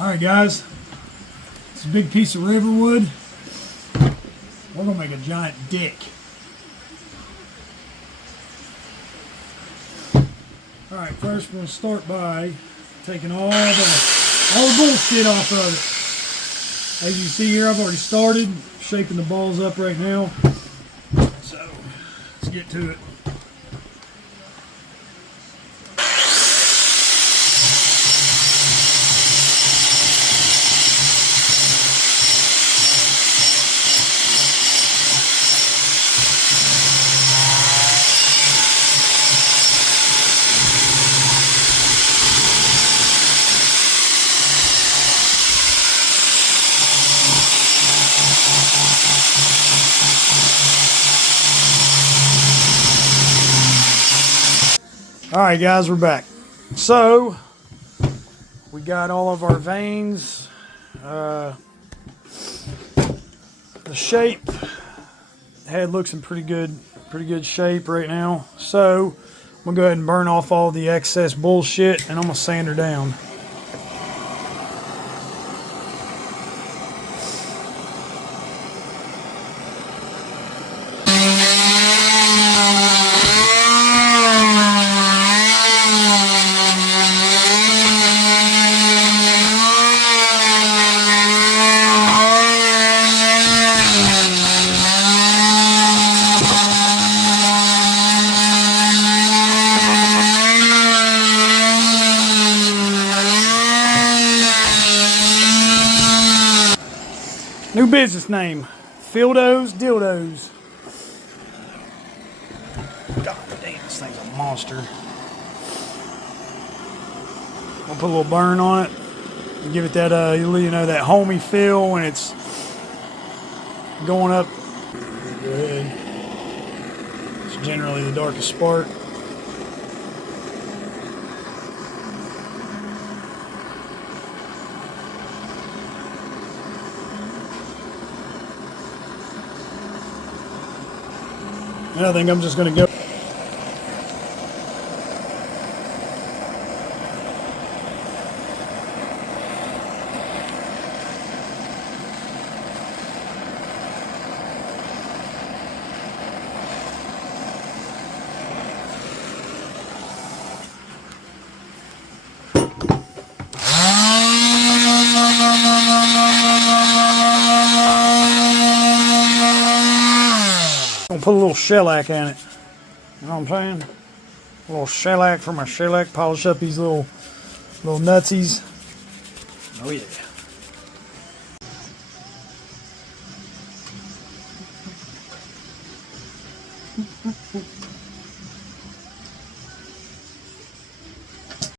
Alright guys, it's a big piece of riverwood. We're going to make a giant dick. Alright, first we're going to start by taking all the bullshit off of it. As you see here, I've already started shaping the balls up right now. So, let's get to it. Alright guys, we're back. So, we got all of our veins, the shape, head looks in pretty good shape right now. So, I'm going to go ahead and burn off all the excess bullshit and I'm going to sand her down. New business name, phildos, dildos. God damn, this thing's a monster. I'll put a little burn on it and give it that, you know, that homey feel when it's going up. Go ahead. It's generally the darkest spark. And I think I'm just going to go. Put a little shellac in it. You know what I'm saying? A little shellac for my shellac. Polish up these little nutsies. Oh yeah.